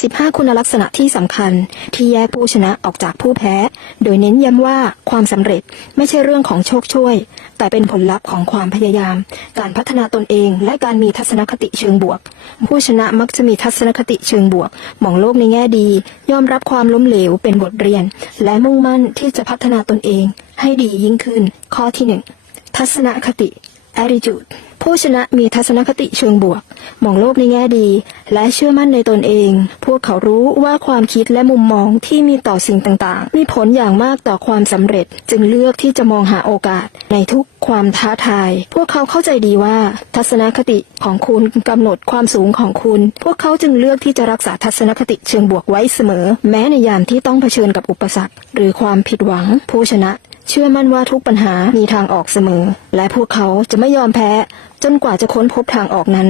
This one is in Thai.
15 คุณลักษณะที่สำคัญที่แยกผู้ชนะออกจากผู้แพ้ โดยเน้นย้ำว่าความสำเร็จไม่ใช่เรื่องของโชคช่วย แต่เป็นผลลัพธ์ของความพยายาม การพัฒนาตนเองและการมีทัศนคติเชิงบวก ผู้ชนะมักจะมีทัศนคติเชิงบวก มองโลกในแง่ดี ยอมรับความล้มเหลวเป็นบทเรียน และมุ่งมั่นที่จะพัฒนาตนเอง ให้ดียิ่งขึ้น ข้อที่หนึ่งทัศนคติ attitude ผู้ชนะมีทัศนคติเชิงบวก มองโลกในแง่ดี และเชื่อมั่นในตนเอง พวกเขารู้ว่าความคิดและมุมมองที่มีต่อสิ่งต่างๆ มีผลอย่างมากต่อความสำเร็จ จึงเลือกที่จะมองหาโอกาสในทุกความท้าทาย พวกเขาเข้าใจดีว่า ทัศนคติของคุณกำหนดความสูงของคุณ พวกเขาจึงเลือกที่จะรักษาทัศนคติเชิงบวกไว้เสมอ แม้ในยามที่ต้องเผชิญกับอุปสรรค หรือความผิดหวัง ผู้ชนะ เชื่อมั่นว่าทุกปัญหามีทางออกเสมอ และพวกเขาจะไม่ยอมแพ้ จนกว่าจะค้นพบทางออกนั้น